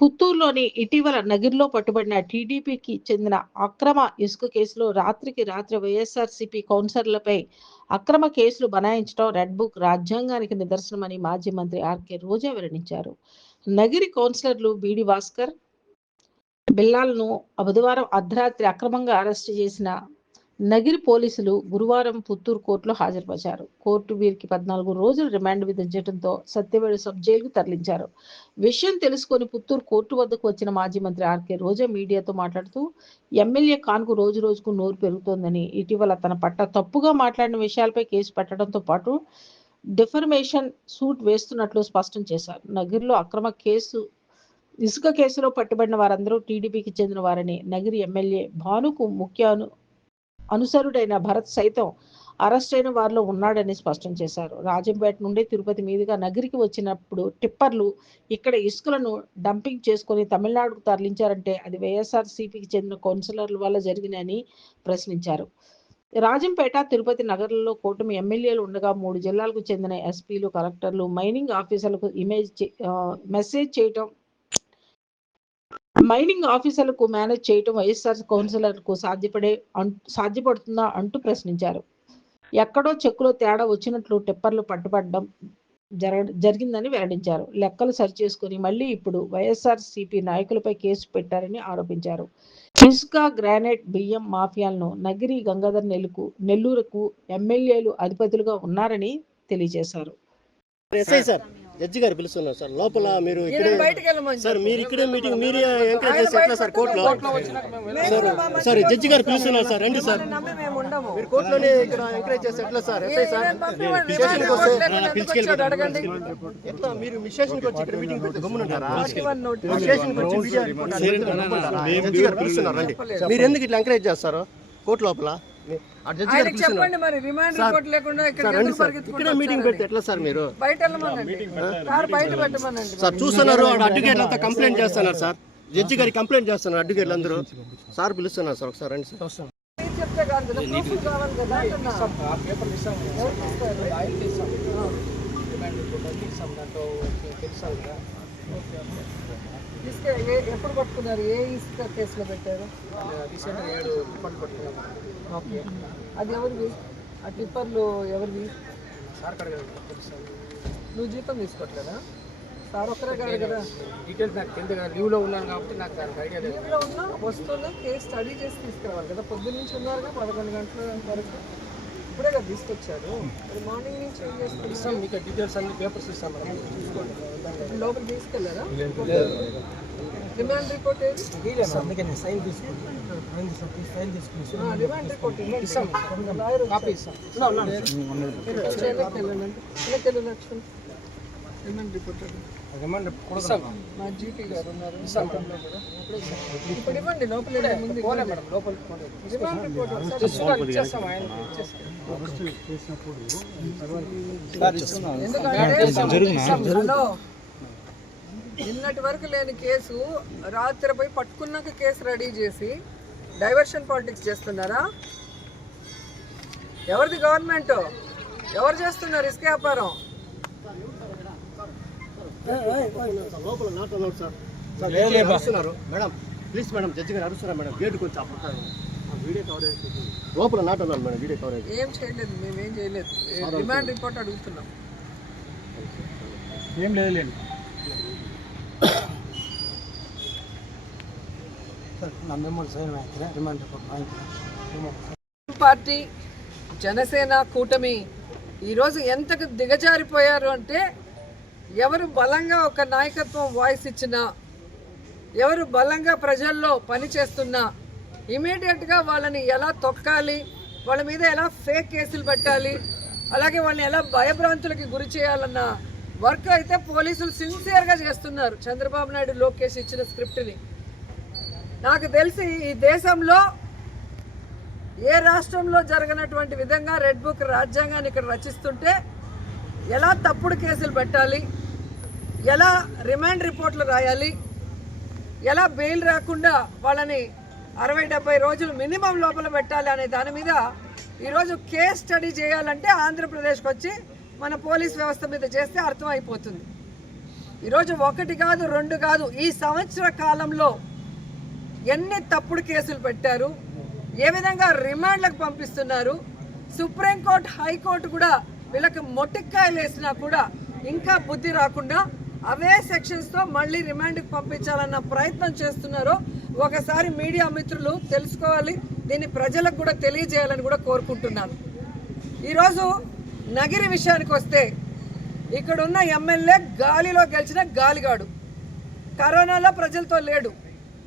పుత్తూరులోని ఇటీవల నగిరిలో పట్టుబడిన టీడీపీకి చెందిన అక్రమ ఇసుక కేసులో రాత్రికి రాత్రి వైఎస్ఆర్సీపీ కౌన్సిలర్లపై అక్రమ కేసులు బనాయించడం రెడ్ బుక్ రాజ్యాంగానికి నిదర్శనమని మాజీ మంత్రి ఆర్కే రోజా వెల్లడించారు. నగిరి కౌన్సిలర్లు బీడి భాస్కర్, బిల్లాలను బుధవారం అర్ధరాత్రి అక్రమంగా అరెస్టు చేసిన నగిరి పోలీసులు గురువారం పుత్తూరు కోర్టులో హాజరుపరిచారు. కోర్టు వీరికి 14 రోజులు రిమాండ్ విధించడంతో సత్యవేడు సబ్ జైలుకు తరలించారు. విషయం తెలుసుకొని పుత్తూరు కోర్టు వద్దకు వచ్చిన మాజీ మంత్రి ఆర్కే రోజా మీడియాతో మాట్లాడుతూ ఎమ్మెల్యే ఖాన్కు రోజు రోజుకు నోరు పెరుగుతోందని, ఇటీవల తన పట్ల తప్పుగా మాట్లాడిన విషయాలపై కేసు పెట్టడంతో పాటు డిఫర్మేషన్ సూట్ వేస్తున్నట్లు స్పష్టం చేశారు. నగిరిలో అక్రమ ఇసుక కేసులో పట్టుబడిన వారందరూ టీడీపీకి చెందిన వారని, నగిరి ఎమ్మెల్యే భానుకు ముఖ్య అనుసరుడైన భరత్ సైతం అరెస్ట్ అయిన వారిలో ఉన్నాడని స్పష్టం చేశారు. రాజంపేట నుండి తిరుపతి మీదుగా నగిరికి వచ్చినప్పుడు టిప్పర్లు ఇక్కడ ఇసుకలను డంపింగ్ చేసుకుని తమిళనాడుకు తరలించారంటే అది వైఎస్ఆర్సీపీకి చెందిన కౌన్సిలర్ల వల్ల జరిగిందని ప్రశ్నించారు. రాజంపేట, తిరుపతి నగరంలో కూటమి ఎమ్మెల్యేలు ఉండగా 3 జిల్లాలకు చెందిన ఎస్పీలు, కలెక్టర్లు, మైనింగ్ ఆఫీసర్లకు మేనేజ్ చేయటం వైఎస్ఆర్ కౌన్సిలర్లకు సాధ్యపడుతుందా అంటూ ప్రశ్నించారు. ఎక్కడో చెక్కులో తేడా వచ్చినట్లు టిప్పర్లు పట్టుబడడం జరిగిందని వెల్లడించారు. లెక్కలు సరిచేసుకుని మళ్ళీ ఇప్పుడు వైఎస్ఆర్సీపీ నాయకులపై కేసు పెట్టారని ఆరోపించారు. ఇసుక, గ్రానైట్, బియ్యం మాఫియాలను నగిరి, గంగాధర్ నెల్లూరుకు ఎమ్మెల్యేలు అధిపతులుగా ఉన్నారని తెలియజేశారు. జడ్జి గారు పిలుస్తున్నారు సార్. లోపల మీరు సార్ మీరు ఇక్కడే మీటింగ్ మీరే ఎంకరేజ్ చేసి ఎట్లా సార్ కోర్టులో సార్ జడ్జి గారు పిలుస్తున్నారు సార్. రండి సార్, మీరు కోర్టులోనే ఇక్కడ ఎంకరేజ్ చేసి ఎట్లా సార్? ఎస్ఐ సార్ స్టేషన్కి వస్తే ఎట్లా మీరు మీ స్టేషన్కి వచ్చి ఇక్కడ మీటింగ్ పెడితే గమ్మునుంటారా? స్టేషన్కి వచ్చి మీడియా జడ్జి గారు పిలుస్తున్నారు. రండి, మీరు ఎందుకు ఇట్లా ఎంకరేజ్ చేస్తారు కోర్టు లోపల? మీటింగ్ పెడితే ఎట్లా సార్? మీరు సార్ చూస్తున్నారు, అడ్వకేట్లు అంతా కంప్లైంట్ చేస్తున్నారు సార్. జడ్జి గారికి కంప్లైంట్ చేస్తున్నారు అడ్వకేట్లు అందరూ. సార్ పిలుస్తున్నారు సార్, ఒకసారి రండి సార్. ఎప్పుడు పట్టుకున్నారు? ఏ ఇసుక కేసులో పెట్టారు? ఓకే, అది ఎవరివి? ఆ టిప్పర్లు ఎవరివి? నువ్వు జీతం తీసుకోవట్లేదా? సార్ ఒక్కరే కాదు కదా, డీటెయిల్స్ నాకు తెలియదు. లీవ్లో ఉన్నాను కాబట్టి నాకు దానికి ఐడియా లేదు. లీవ్లో ఉన్నా వస్తున్నా కేసు స్టడీ చేసి తీసుకురావాలి కదా. పొద్దున్న నుంచి ఉన్నారుగా 11 గంటల వరకు. ఇప్పుడే కదా తీసుకొచ్చారు. మరి మార్నింగ్ నుంచి ఏం చేస్తారు? ఇస్తాం మీకు డీటెయిల్స్ అన్ని పేపర్స్ ఇస్తాం మేడం, చూసుకోండి. లోపల తీసుకెళ్ళారా? రిమాండ్ రిపోర్ట్ ఏది? సైన్ తీసుకుంటాం. రిమాండ్ రిపోర్ట్ ఇస్తాం, కాపీ ఇస్తాం. రిమాండ్ రిపోర్ట్ రిమాండ్ ఇస్తాం. మా జీపీ గారు ఉన్నారు. ఇప్పుడు ఇవ్వండి, లోపల ముందు మేడం లోపల రిమాండ్ రిపోర్ట్ ఇచ్చేస్తాం. ఆయన ఇచ్చేస్తాం. హలో, నిన్నటి వరకు లేని కేసు రాత్రి పోయి పట్టుకున్నాక కేసు రెడీ చేసి డైవర్షన్ పాలిటిక్స్ చేస్తున్నారా? ఎవరిది గవర్నమెంట్? ఎవరు చేస్తున్నారు ఇసుక వ్యాపారం? మేడం ప్లీజ్ మేడం, జడ్జి గారు అరుస్తున్నారు మేడం. గేట్ కొంచెం వీడియో కవరేజ్ లోపల నాట్ అన్నారు మేడం. వీడియో కవరేజ్ ఏం చేయలేదు, మేమేం చేయలేదు. రిమాండ్ రిపోర్ట్ అడుగుతున్నాం. ఏం లేదు. పార్టీ జనసేన కూటమి ఈరోజు ఎంతకు దిగజారిపోయారు అంటే, ఎవరు బలంగా ఒక నాయకత్వం వాయిస్ ఇచ్చినా, ఎవరు బలంగా ప్రజల్లో పనిచేస్తున్నా ఇమీడియట్గా వాళ్ళని ఎలా తొక్కాలి, వాళ్ళ మీద ఎలా ఫేక్ కేసులు పెట్టాలి, అలాగే వాళ్ళని ఎలా భయభ్రాంతులకి గురి చేయాలన్న వర్క్ అయితే పోలీసులు సిన్సియర్గా చేస్తున్నారు. చంద్రబాబు నాయుడు, లోకేష్ ఇచ్చిన స్క్రిప్ట్ని నాకు తెలిసి ఈ దేశంలో ఏ రాష్ట్రంలో జరగనటువంటి విధంగా రెడ్ బుక్ రాజ్యాంగాన్ని ఇక్కడ రచిస్తుంటే ఎలా తప్పుడు కేసులు పెట్టాలి, ఎలా రిమాండ్ రిపోర్ట్లు రాయాలి, ఎలా బెయిల్ రాకుండా వాళ్ళని 60-70 రోజులు మినిమం లోపల పెట్టాలి అనే దాని మీద ఈరోజు కేస్ స్టడీ చేయాలంటే ఆంధ్రప్రదేశ్కి వచ్చి మన పోలీస్ వ్యవస్థ మీద చేస్తే అర్థమైపోతుంది. ఈరోజు 1 కాదు 2 కాదు, ఈ సంవత్సర కాలంలో ఎన్ని తప్పుడు కేసులు పెట్టారు, ఏ విధంగా రిమాండ్లకు పంపిస్తున్నారు. సుప్రీంకోర్టు, హైకోర్టు కూడా వీళ్ళకి మొట్టికాయలు వేసినా కూడా ఇంకా బుద్ధి రాకుండా అవే సెక్షన్స్తో మళ్ళీ రిమాండ్కి పంపించాలన్న ప్రయత్నం చేస్తున్నారో ఒకసారి మీడియా మిత్రులు తెలుసుకోవాలి. దీన్ని ప్రజలకు కూడా తెలియజేయాలని కూడా కోరుకుంటున్నాను. ఈరోజు నగిరి విషయానికి వస్తే ఇక్కడున్న ఎమ్మెల్యే గాలిలో గెలిచిన గాలిగాడు. కరోనాలో ప్రజలతో లేడు,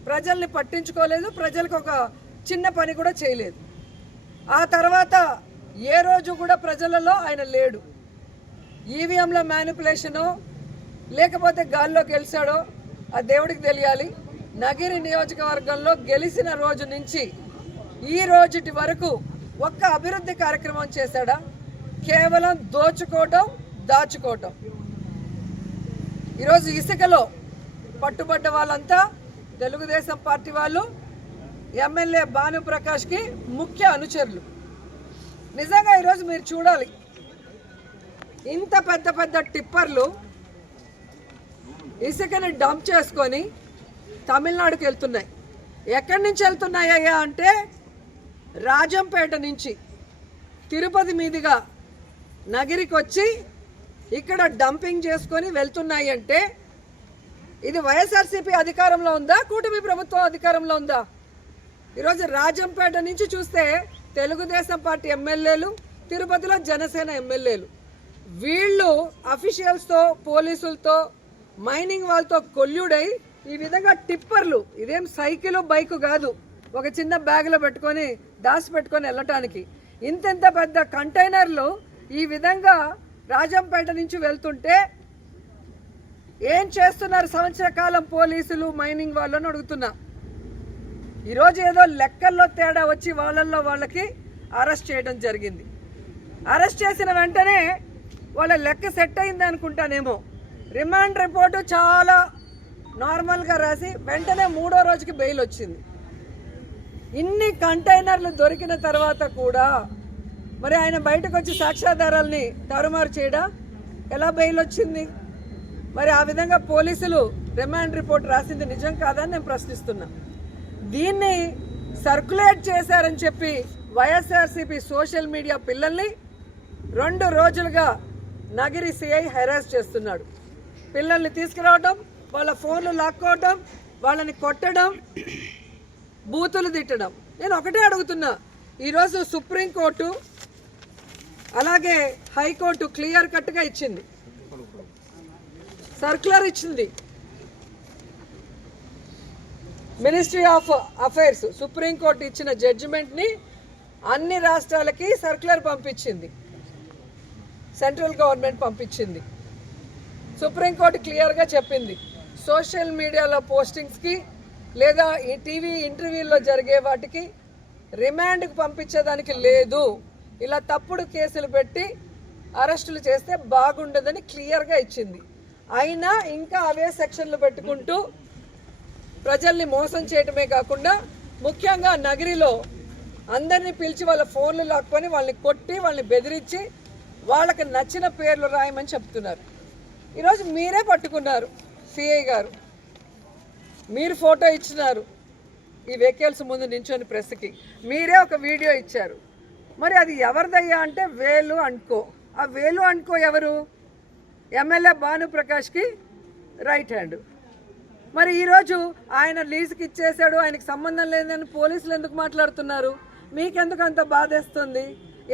ప్రజల్ని పట్టించుకోలేదు, ప్రజలకు ఒక చిన్న పని కూడా చేయలేదు. ఆ తర్వాత ఏ రోజు కూడా ప్రజలలో ఆయన లేడు. ఈవీఎంలో మ్యానిపులేషనో లేకపోతే గాల్లో గెలిచాడో ఆ దేవుడికి తెలియాలి. నగిరి నియోజకవర్గంలో గెలిచిన రోజు నుంచి ఈ రోజుటి వరకు ఒక్క అభివృద్ధి కార్యక్రమం చేశాడా? కేవలం దోచుకోవటం, దాచుకోవటం. ఈరోజు ఇసుకలో పట్టుబడ్డ వాళ్ళంతా తెలుగుదేశం పార్టీ వాళ్ళు, ఎమ్మెల్యే భానుప్రకాష్కి ముఖ్య అనుచరులు. నిజంగా ఈరోజు మీరు చూడాలి, ఇంత పెద్ద పెద్ద టిప్పర్లు ఇసుకని డంప్ చేసుకొని తమిళనాడుకి వెళ్తున్నాయి. ఎక్కడి నుంచి వెళ్తున్నాయ్యా అంటే రాజంపేట నుంచి తిరుపతి మీదుగా నగిరికి వచ్చి ఇక్కడ డంపింగ్ చేసుకొని వెళ్తున్నాయి. అంటే ఇది వైఎస్ఆర్సీపీ అధికారంలో ఉందా, కూటమి ప్రభుత్వం అధికారంలో ఉందా? ఈరోజు రాజంపేట నుంచి చూస్తే తెలుగుదేశం పార్టీ ఎమ్మెల్యేలు, తిరుపతిలో జనసేన ఎమ్మెల్యేలు, వీళ్ళు అఫీషియల్స్తో, పోలీసులతో, మైనింగ్ వాళ్ళతో కొల్లుడై ఈ విధంగా టిప్పర్లు, ఇదేం సైకిల్ బైకు కాదు, ఒక చిన్న బ్యాగ్లో పెట్టుకొని దాచి పెట్టుకొని వెళ్ళటానికి, ఇంతెంత పెద్ద కంటైనర్లు ఈ విధంగా రాజంపేట నుంచి వెళ్తుంటే ఏం చేస్తున్నారు సంవత్సర కాలం పోలీసులు, మైనింగ్ వాళ్ళని అడుగుతున్నా. ఈరోజు ఏదో లెక్కల్లో తేడా వచ్చి వాళ్ళల్లో వాళ్ళకి అరెస్ట్ చేయడం జరిగింది. అరెస్ట్ చేసిన వెంటనే వాళ్ళ లెక్క సెట్ అయింది అనుకుంటానేమో. రిమాండ్ రిపోర్టు చాలా నార్మల్గా రాసి వెంటనే 3వ రోజుకి బెయిల్ వచ్చింది. ఇన్ని కంటైనర్లు దొరికిన తర్వాత కూడా మరి ఆయన బయటకు వచ్చి సాక్ష్యాధారాలని తారుమారు చేయడా? ఎలా బెయిల్ వచ్చింది? మరి ఆ విధంగా పోలీసులు రిమాండ్ రిపోర్ట్ రాసింది నిజం కాదని నేను ప్రశ్నిస్తున్నా. దీన్ని సర్క్యులేట్ చేశారని చెప్పి వైఎస్ఆర్సీపీ సోషల్ మీడియా పిల్లల్ని 2 రోజులుగా నగిరి సిఐ హెరాస్ చేస్తున్నాడు. పిల్లల్ని తీసుకురావడం, వాళ్ళ ఫోన్లు లాక్కోవడం, వాళ్ళని కొట్టడం, బూతులు తిట్టడం. నేను ఒకటే అడుగుతున్నా, ఈరోజు సుప్రీంకోర్టు అలాగే హైకోర్టు క్లియర్ కట్గా ఇచ్చింది, సర్క్యులర్ ఇచ్చింది. మినిస్ట్రీ ఆఫ్ అఫైర్స్, సుప్రీంకోర్టు ఇచ్చిన జడ్జిమెంట్ని అన్ని రాష్ట్రాలకి సర్క్యులర్ పంపించింది, సెంట్రల్ గవర్నమెంట్ పంపించింది. సుప్రీంకోర్టు క్లియర్గా చెప్పింది, సోషల్ మీడియాలో పోస్టింగ్స్కి లేదా ఈ టీవీ ఇంటర్వ్యూల్లో జరిగే వాటికి రిమాండ్కి పంపించేదానికి లేదు. ఇలా తప్పుడు కేసులు పెట్టి అరెస్టులు చేస్తే బాగుండదని క్లియర్గా ఇచ్చింది. అయినా ఇంకా అవే సెక్షన్లు పెట్టుకుంటూ ప్రజల్ని మోసం చేయటమే కాకుండా ముఖ్యంగా నగరిలో అందరినీ పిలిచి వాళ్ళ ఫోన్లు లాక్కొని వాళ్ళని కొట్టి వాళ్ళని బెదిరించి వాళ్ళకి నచ్చిన పేర్లు రాయమని చెప్తున్నారు. ఈరోజు మీరే పట్టుకున్నారు సిఐ గారు, మీరు ఫోటో ఇచ్చినారు ఈ వెహికల్స్ ముందు నించొని ప్రెస్కి, మీరే ఒక వీడియో ఇచ్చారు. మరి అది ఎవరిదయ్యా అంటే వేలు అనుకో. ఆ వేలు అనుకో ఎవరు? ఎమ్మెల్యే భానుప్రకాష్కి రైట్ హ్యాండ్. మరి ఈరోజు ఆయన లీజుకి ఇచ్చేసాడు, ఆయనకు సంబంధం లేదని పోలీసులు ఎందుకు మాట్లాడుతున్నారు? మీకెందుకు అంత బాధేస్తుంది?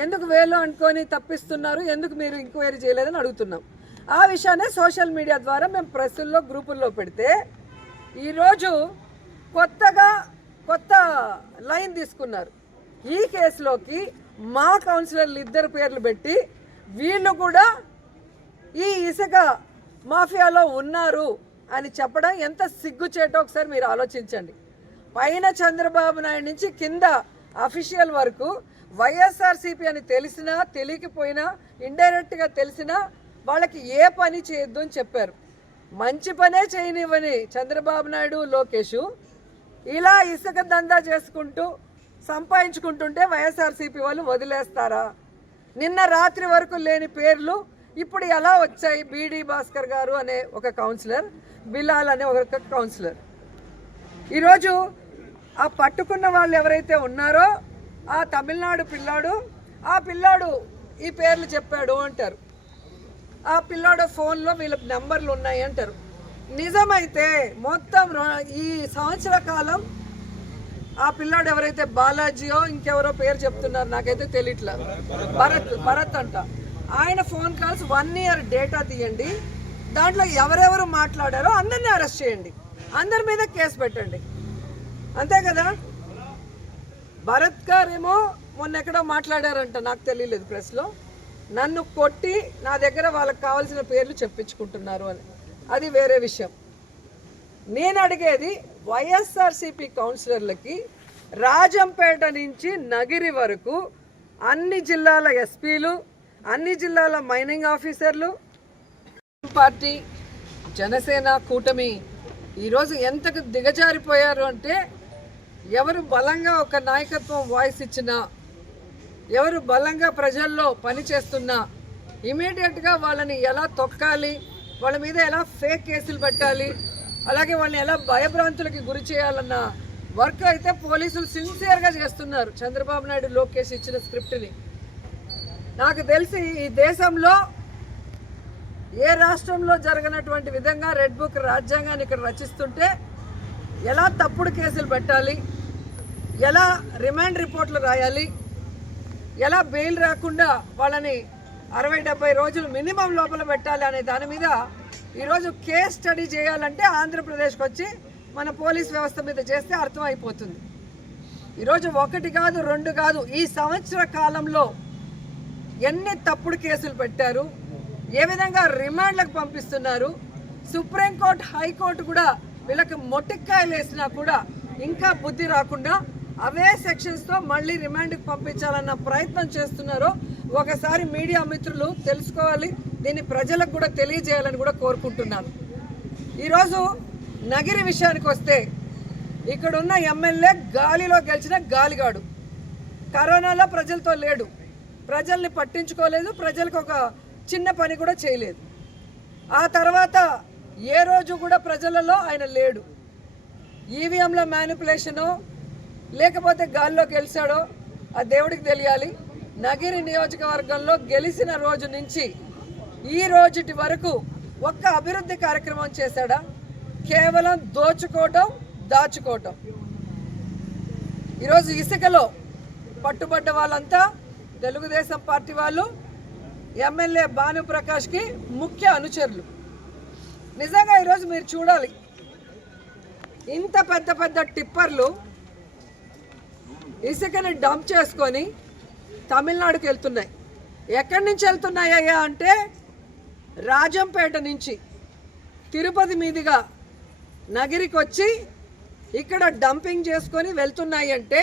ఎందుకు వేలు అనుకొని తప్పిస్తున్నారు? ఎందుకు మీరు ఎంక్వైరీ చేయలేదని అడుగుతున్నాం. ఆ విషయాన్ని సోషల్ మీడియా ద్వారా మేము ప్రెస్సుల్లో, గ్రూపుల్లో పెడితే ఈరోజు కొత్త లైన్ తీసుకున్నారు. ఈ కేసులోకి మా కౌన్సిలర్లు 2 పేర్లు పెట్టి వీళ్ళు కూడా ఈ ఇసుక మాఫియాలో ఉన్నారు అని చెప్పడం ఎంత సిగ్గుచేటో ఒకసారి మీరు ఆలోచించండి. పైన చంద్రబాబు నాయుడు నుంచి కింద అఫీషియల్ వరకు వైఎస్ఆర్సీపీ అని తెలిసినా తెలియకపోయినా ఇండైరెక్ట్గా తెలిసినా వాళ్ళకి ఏ పని చేయొద్దు అని చెప్పారు. మంచి పనే చేయనివ్వని చంద్రబాబు నాయుడు, లోకేష్ ఇలా ఇసుక దందా చేసుకుంటూ సంపాదించుకుంటుంటే వైఎస్ఆర్సీపీ వాళ్ళు వదిలేస్తారా? నిన్న రాత్రి వరకు లేని పేర్లు ఇప్పుడు ఎలా వచ్చాయి? బీడీ భాస్కర్ గారు అనే ఒక కౌన్సిలర్, బిలాల్ అనే ఒక కౌన్సిలర్. ఈరోజు ఆ పట్టుకున్న వాళ్ళు ఎవరైతే ఉన్నారో ఆ తమిళనాడు పిల్లాడు, ఆ పిల్లాడు ఈ పేర్లు చెప్పాడు అంటారు. ఆ పిల్లాడు ఫోన్లో వీళ్ళ నెంబర్లు ఉన్నాయి అంటారు. నిజమైతే మొత్తం ఈ సంవత్సర కాలం ఆ పిల్లాడు ఎవరైతే బాలాజీయో ఇంకెవరో పేరు చెప్తున్నారు, నాకైతే తెలియట్లా, భరత్ అంట, ఆయన ఫోన్ కాల్స్ 1 year డేటా తీయండి. దాంట్లో ఎవరెవరు మాట్లాడారో అందరినీ అరెస్ట్ చేయండి, అందరి మీద కేసు పెట్టండి. అంతే కదా? భరత్ గారేమో మొన్న ఎక్కడో మాట్లాడారంట, నాకు తెలియలేదు, ప్రెస్లో, నన్ను కొట్టి నా దగ్గర వాళ్ళకి కావాల్సిన పేర్లు చెప్పించుకుంటున్నారు అని. అది వేరే విషయం. నేను అడిగేది వైఎస్ఆర్సీపీ కౌన్సిలర్లకి రాజంపేట నుంచి నగిరి వరకు అన్ని జిల్లాల ఎస్పీలు, అన్ని జిల్లాల మైనింగ్ ఆఫీసర్లు, పార్టీ, జనసేన కూటమి ఈరోజు ఎంతకు దిగజారిపోయారు అంటే, ఎవరు బలంగా ఒక నాయకత్వం వాయిస్ ఇచ్చినా, ఎవరు బలంగా ప్రజల్లో పనిచేస్తున్నా ఇమీడియట్గా వాళ్ళని ఎలా తొక్కాలి, వాళ్ళ మీద ఎలా ఫేక్ కేసులు పెట్టాలి, అలాగే వాళ్ళని ఎలా భయభ్రాంతులకి గురి చేయాలన్న వర్క్ అయితే పోలీసులు సిన్సియర్గా చేస్తున్నారు. చంద్రబాబు నాయుడు, లోకేష్ ఇచ్చిన స్క్రిప్ట్ని నాకు తెలిసి ఈ దేశంలో ఏ రాష్ట్రంలో జరగనటువంటి విధంగా రెడ్ బుక్ రాజ్యాంగాన్ని ఇక్కడ రచిస్తుంటే ఎలా తప్పుడు కేసులు పెట్టాలి, ఎలా రిమాండ్ రిపోర్ట్లు రాయాలి, ఎలా బెయిల్ రాకుండా వాళ్ళని 60-70 రోజులు మినిమం లోపల పెట్టాలి అనే దాని మీద ఈరోజు కేస్ స్టడీ చేయాలంటే ఆంధ్రప్రదేశ్కి వచ్చి మన పోలీస్ వ్యవస్థ మీద చేస్తే అర్థమైపోతుంది. ఈరోజు 1 కాదు 2 కాదు, ఈ సంవత్సర కాలంలో ఎన్ని తప్పుడు కేసులు పెట్టారు, ఏ విధంగా రిమాండ్లకు పంపిస్తున్నారు. సుప్రీంకోర్టు, హైకోర్టు కూడా వీళ్ళకి మొట్టికాయలు వేసినా కూడా ఇంకా బుద్ధి రాకుండా అవే సెక్షన్స్తో మళ్ళీ రిమాండ్కి పంపించాలన్న ప్రయత్నం చేస్తున్నారో ఒకసారి మీడియా మిత్రులు తెలుసుకోవాలి. దీన్ని ప్రజలకు కూడా తెలియజేయాలని కూడా కోరుకుంటున్నాను. ఈరోజు నగిరి విషయానికి వస్తే, ఇక్కడున్న ఎమ్మెల్యే గాలిలో గెలిచిన గాలిగాడు, కరోనాలో ప్రజలతో లేడు, ప్రజల్ని పట్టించుకోలేదు, ప్రజలకు ఒక చిన్న పని కూడా చేయలేదు. ఆ తర్వాత ఏ రోజు కూడా ప్రజలలో ఆయన లేడు. ఈవీఎంల మ్యానిపులేషనో లేకపోతే గాల్లో గెలిచాడో ఆ దేవుడికి తెలియాలి. నగిరి నియోజకవర్గంలో గెలిచిన రోజు నుంచి ఈ రోజుటి వరకు ఒక్క అభివృద్ధి కార్యక్రమం చేశాడా? కేవలం దోచుకోవటం, దాచుకోవటం. ఈరోజు ఇసుకలో పట్టుబడ్డ వాళ్ళంతా తెలుగుదేశం పార్టీ వాళ్ళు, ఎమ్మెల్యే భానుప్రకాష్కి ముఖ్య అనుచరులు. నిజంగా ఈరోజు మీరు చూడాలి, ఇంత పెద్ద పెద్ద టిప్పర్లు ఇసుకని డంప్ చేసుకొని తమిళనాడుకి వెళ్తున్నాయి. ఎక్కడి నుంచి వెళ్తున్నాయ్యా అంటే, రాజంపేట నుంచి తిరుపతి మీదుగా నగిరికి వచ్చి ఇక్కడ డంపింగ్ చేసుకొని వెళ్తున్నాయి. అంటే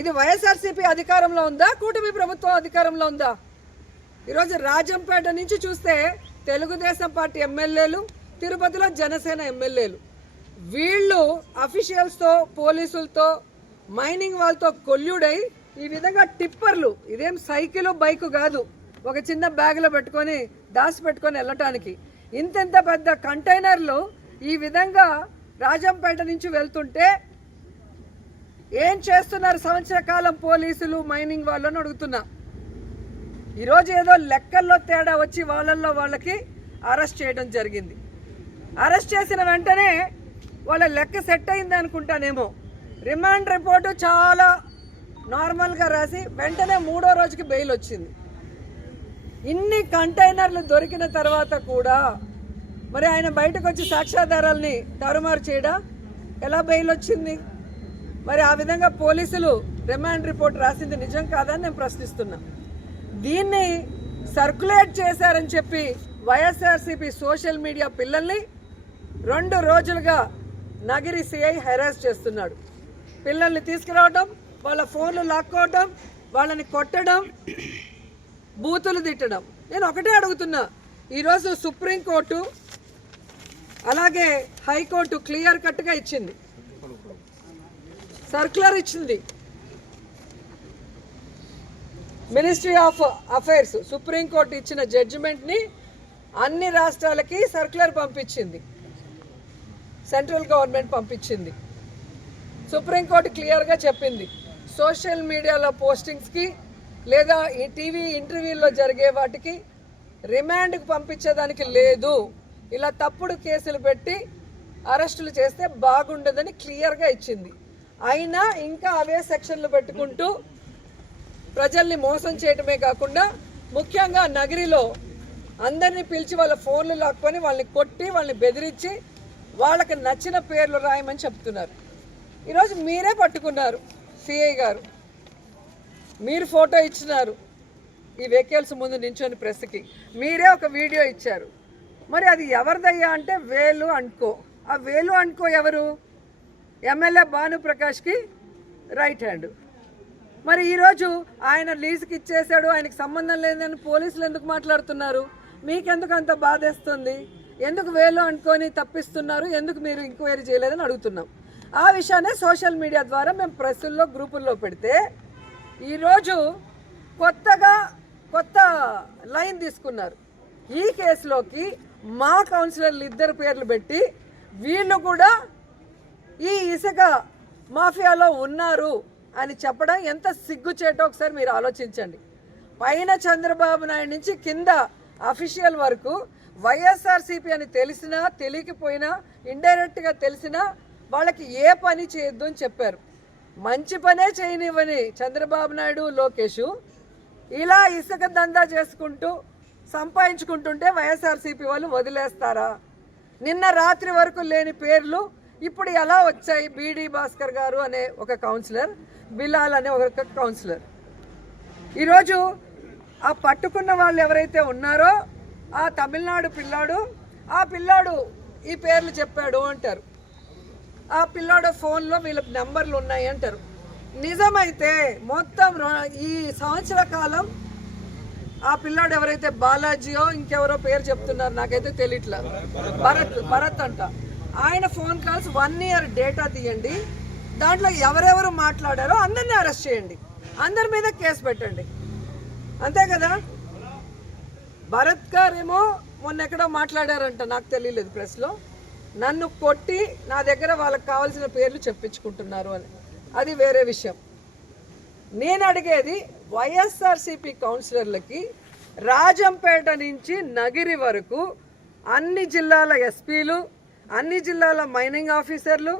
ఇది వైఎస్ఆర్సీపీ అధికారంలో ఉందా, కూటమి ప్రభుత్వం అధికారంలో ఉందా? ఈరోజు రాజంపేట నుంచి చూస్తే తెలుగుదేశం పార్టీ ఎమ్మెల్యేలు, తిరుపతిలో జనసేన ఎమ్మెల్యేలు, వీళ్ళు అఫీషియల్స్తో, పోలీసులతో, మైనింగ్ వాళ్ళతో కొల్యూడై ఈ విధంగా టిప్పర్లు, ఇదేం సైకిల్ బైక్ కాదు, ఒక చిన్న బ్యాగ్లో పెట్టుకొని దాచి పెట్టుకొని వెళ్ళటానికి, ఇంతెంత పెద్ద కంటైనర్లు ఈ విధంగా రాజంపేట నుంచి వెళ్తుంటే ఏం చేస్తున్నారు సంవత్సర కాలం పోలీసులు, మైనింగ్ వాళ్ళని అడుగుతున్నా. ఈరోజు ఏదో లెక్కల్లో తేడా వచ్చి వాళ్ళల్లో వాళ్ళకి అరెస్ట్ చేయడం జరిగింది. అరెస్ట్ చేసిన వెంటనే వాళ్ళ లెక్క సెట్ అయింది అనుకుంటానేమో, రిమాండ్ రిపోర్టు చాలా నార్మల్గా రాసి వెంటనే 3వ రోజుకి బెయిల్ వచ్చింది. ఇన్ని కంటైనర్లు దొరికిన తర్వాత కూడా మరి ఆయన బయటకు వచ్చి సాక్ష్యాధారాలని తారుమారు చేయడా? ఎలా బెయిల్ వచ్చింది? మరి ఆ విధంగా పోలీసులు రిమాండ్ రిపోర్ట్ రాసింది నిజం కాదని నేను ప్రశ్నిస్తున్నా. దీన్ని సర్క్యులేట్ చేశారని చెప్పి వైఎస్ఆర్సీపీ సోషల్ మీడియా పిల్లల్ని 2 రోజులుగా నగిరి సిఐ హెరాస్ చేస్తున్నాడు. పిల్లల్ని తీసుకురావడం, వాళ్ళ ఫోన్లు లాక్కోవడం, వాళ్ళని కొట్టడం, బూతులు తిట్టడం. నేను ఒకటే అడుగుతున్నా, ఈరోజు సుప్రీంకోర్టు అలాగే హైకోర్టు క్లియర్ కట్గా ఇచ్చింది, సర్క్యులర్ ఇచ్చింది. మినిస్ట్రీ ఆఫ్ అఫైర్స్ సుప్రీంకోర్టు ఇచ్చిన జడ్జిమెంట్ని అన్ని రాష్ట్రాలకి సర్క్యులర్ పంపించింది, సెంట్రల్ గవర్నమెంట్ పంపించింది. సుప్రీంకోర్టు క్లియర్గా చెప్పింది, సోషల్ మీడియాలో పోస్టింగ్స్కి లేదా ఈ టీవీ ఇంటర్వ్యూల్లో జరిగే వాటికి రిమాండ్కి పంపించేదానికి లేదు. ఇలా తప్పుడు కేసులు పెట్టి అరెస్టులు చేస్తే బాగుండదని క్లియర్గా ఇచ్చింది. అయినా ఇంకా అవే సెక్షన్లు పెట్టుకుంటూ ప్రజల్ని మోసం చేయటమే కాకుండా ముఖ్యంగా నగరిలో అందరినీ పిలిచి వాళ్ళ ఫోన్లు లాక్కొని వాళ్ళని కొట్టి వాళ్ళని బెదిరించి వాళ్ళకి నచ్చిన పేర్లు రాయమని చెప్తున్నారు. ఈరోజు మీరే పట్టుకున్నారు, సిఐ గారు మీరు ఫోటో ఇచ్చినారు ఈ వెహికల్స్ ముందు నించొని ప్రెస్కి, మీరే ఒక వీడియో ఇచ్చారు. మరి అది ఎవరిదయ్యా అంటే వేలు అనుకో. ఆ వేలు అనుకో ఎవరు? ఎమ్మెల్యే భానుప్రకాష్కి రైట్ హ్యాండ్. మరి ఈరోజు ఆయన లీజుకి ఇచ్చేశాడు, ఆయనకి సంబంధం లేదని పోలీసులు ఎందుకు మాట్లాడుతున్నారు? మీకెందుకు అంత బాధేస్తుంది? ఎందుకు వేలు అనుకొని తప్పిస్తున్నారు? ఎందుకు మీరు ఎంక్వైరీ చేయలేదని అడుగుతున్నాం. ఆ విషయాన్ని సోషల్ మీడియా ద్వారా మేము ప్రెస్సుల్లో గ్రూపుల్లో పెడితే ఈరోజు కొత్త లైన్ తీసుకున్నారు. ఈ కేసులోకి మా కౌన్సిలర్లు 2 పేర్లు పెట్టి వీళ్ళు కూడా ఈ ఇసుక మాఫియాలో ఉన్నారు అని చెప్పడం ఎంత సిగ్గుచేటో ఒకసారి మీరు ఆలోచించండి. పైన చంద్రబాబు నాయుడు నుంచి కింద అఫీషియల్ వరకు వైఎస్ఆర్సీపీ అని తెలిసినా తెలియకపోయినా ఇండైరెక్ట్గా తెలిసినా వాళ్ళకి ఏ పని చేయొద్దు అని చెప్పారు. మంచి పనే చేయనివ్వని చంద్రబాబు నాయుడు లోకేష్ ఇలా ఇసుక దందా చేసుకుంటూ సంపాదించుకుంటుంటే వైఎస్ఆర్సీపీ వాళ్ళు వదిలేస్తారా? నిన్న రాత్రి వరకు లేని పేర్లు ఇప్పుడు ఎలా వచ్చాయి? బీడీ భాస్కర్ గారు అనే ఒక కౌన్సిలర్, బిలాల్ అనే ఒక కౌన్సిలర్. ఈరోజు ఆ పట్టుకున్న వాళ్ళు ఎవరైతే ఉన్నారో ఆ తమిళనాడు పిల్లాడు ఈ పేర్లు చెప్పాడు అంటారు. ఆ పిల్లాడు ఫోన్లో వీళ్ళ నెంబర్లు ఉన్నాయి అంటారు. నిజమైతే మొత్తం ఈ సంవత్సర కాలం ఆ పిల్లాడు ఎవరైతే బాలాజీయో ఇంకెవరో పేరు చెప్తున్నారు, నాకైతే తెలియట్లా, భరత్ అంట. ఆయన ఫోన్ కాల్స్ 1 year డేటా తీయండి, దాంట్లో ఎవరెవరు మాట్లాడారో అందరినీ అరెస్ట్ చేయండి, అందరి మీద కేసు పెట్టండి, అంతే కదా. భరత్ గారేమో మొన్న ఎక్కడో మాట్లాడారంట, నాకు తెలియలేదు ప్రెస్లో, నన్ను కొట్టి నా దగ్గర వాళ్ళకి కావాల్సిన పేర్లు చెప్పించుకుంటున్నారు అని. అది వేరే విషయం. నేను అడిగేది వైఎస్ఆర్సీపీ కౌన్సిలర్లకి రాజంపేట నుంచి నగిరి వరకు అన్ని జిల్లాల ఎస్పీలు, అన్ని జిల్లాల మైనింగ్ ఆఫీసర్లు,